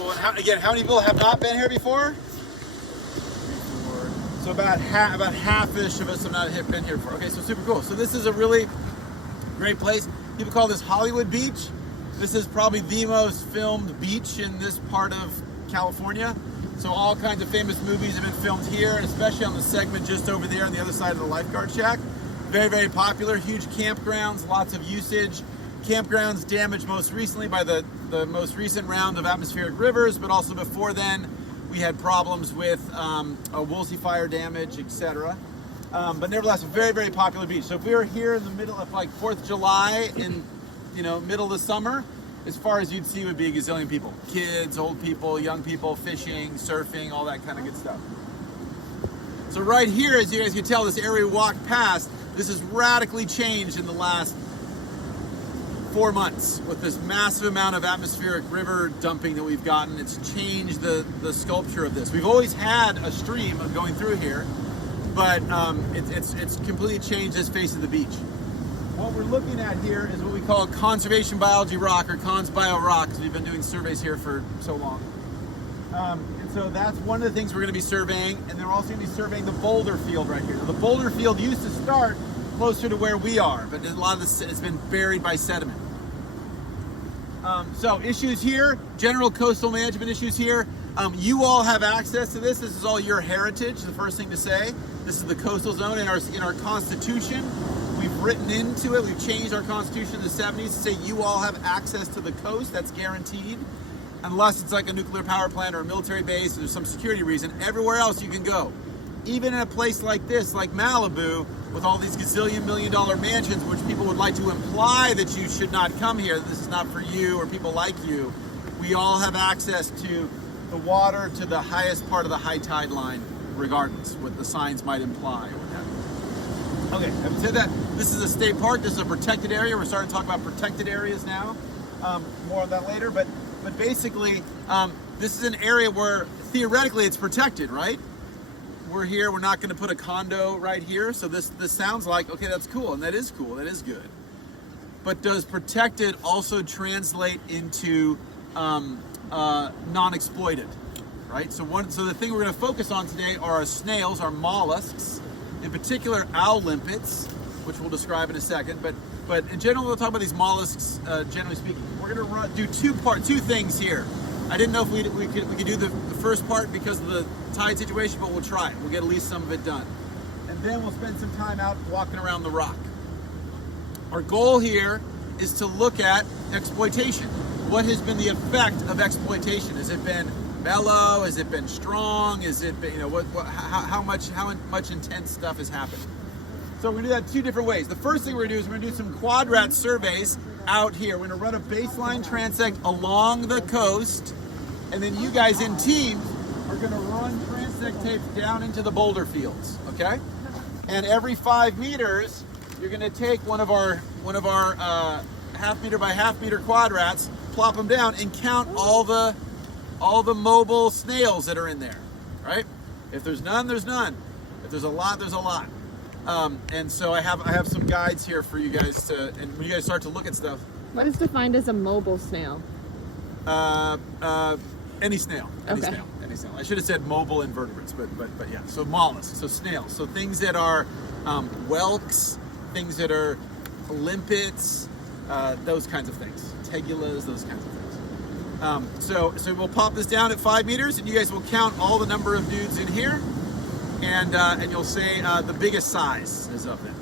cool. And how many people have not been here before? So about half-ish of us have not been here before. Okay, so super cool. So this is a really great place. People call this Hollywood Beach. This is probably the most filmed beach in this part of California. So all kinds of famous movies have been filmed here, especially on the segment just over there on the other side of the lifeguard shack. Very, very popular, huge campgrounds, lots of usage. Campgrounds damaged most recently by the most recent round of atmospheric rivers, but also before then we had problems with Woolsey fire damage, etc. But nevertheless, a very, very popular beach. So if we were here in the middle of like 4th of July in, middle of the summer, as far as you'd see would be a gazillion people. Kids, old people, young people, fishing, surfing, all that kind of good stuff. So right here, as you guys can tell, this area we walked past, this has radically changed in the last 4 months with this massive amount of atmospheric river dumping that we've gotten. It's changed the sculpture of this. We've always had a stream going through here, but it's completely changed this face of the beach. What we're looking at here is what we call conservation biology rock, or Cons Bio Rock, because we've been doing surveys here for so long. And so that's one of the things we're going to be surveying, and they're also going to be surveying the boulder field right here. Now, the boulder field used to start closer to where we are, but a lot of this has been buried by sediment. So issues here, general coastal management issues here. You all have access to this. This is all your heritage, the first thing to say. This is the coastal zone in our Constitution. We've written into it, we've changed our Constitution in the 70s to say you all have access to the coast. That's guaranteed. Unless it's like a nuclear power plant or a military base, or there's some security reason. Everywhere else you can go. Even in a place like this, like Malibu, with all these gazillion $1 million mansions, which people would like to imply that you should not come here, this is not for you or people like you, we all have access to the water to the highest part of the high tide line, regardless what the signs might imply or what have you. Okay, having said that, this is a state park, this is a protected area. We're starting to talk about protected areas now. More on that later, but basically, this is an area where theoretically it's protected, right? We're here, we're not going to put a condo right here, so this sounds like, okay, that's cool, and that is cool, that is good. But does protected also translate into non-exploited, right? So the thing we're going to focus on today are our snails, our mollusks, in particular owl limpets, which we'll describe in a second, but in general we'll talk about these mollusks, generally speaking. We're going to do two things here. I didn't know if we could do the first part because of the tide situation, but we'll try it. We'll get at least some of it done. And then we'll spend some time out walking around the rock. Our goal here is to look at exploitation. What has been the effect of exploitation? Has it been mellow? Has it been strong? Has it been, how much intense stuff has happened? So we're gonna do that two different ways. The first thing we're gonna do is we're gonna do some quadrat surveys out here. We're gonna run a baseline transect along the coast, and then you guys in teams are gonna run transect tapes down into the boulder fields, okay? And every 5 meters, you're gonna take one of our half meter by half meter quadrats, plop them down, and count all the mobile snails that are in there, right? If there's none, there's none. If there's a lot, there's a lot. And so I have some guides here for you guys to, and when you guys start to look at stuff. What is defined as a mobile snail? Any snail. Any snail. I should have said mobile invertebrates, but yeah. So mollusks, so snails, so things that are whelks, things that are limpets, those kinds of things, tegulas, those kinds of things. So we'll pop this down at 5 meters, and you guys will count all the number of dudes in here. And you'll say the biggest size is of them,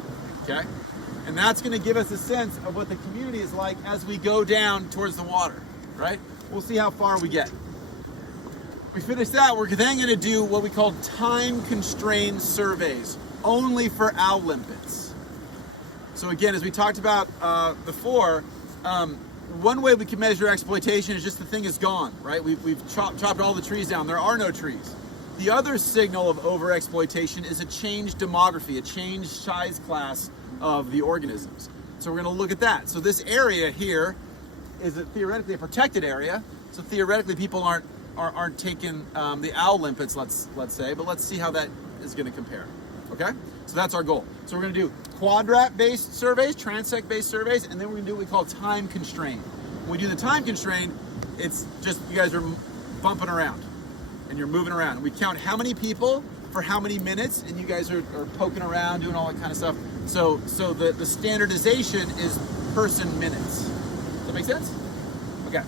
okay? And that's gonna give us a sense of what the community is like as we go down towards the water, right? We'll see how far we get. We finish that, we're then gonna do what we call time-constrained surveys, only for owl limpets. So again, as we talked about before, one way we can measure exploitation is just the thing is gone, right? We've chopped all the trees down, there are no trees. The other signal of overexploitation is a changed demography, a changed size class of the organisms. So we're going to look at that. So this area here is theoretically a protected area. So theoretically, people aren't taking the owl limpets, let's say, but let's see how that is going to compare. Okay, so that's our goal. So we're going to do quadrat-based surveys, transect-based surveys, and then we're going to do what we call time constrained. When we do the time constrained, it's just you guys are bumping around and you're moving around. We count how many people for how many minutes, and you guys are poking around, doing all that kind of stuff. So the standardization is person minutes. Does that make sense? Okay.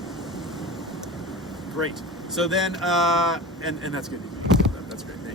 Great. So then, and that's good.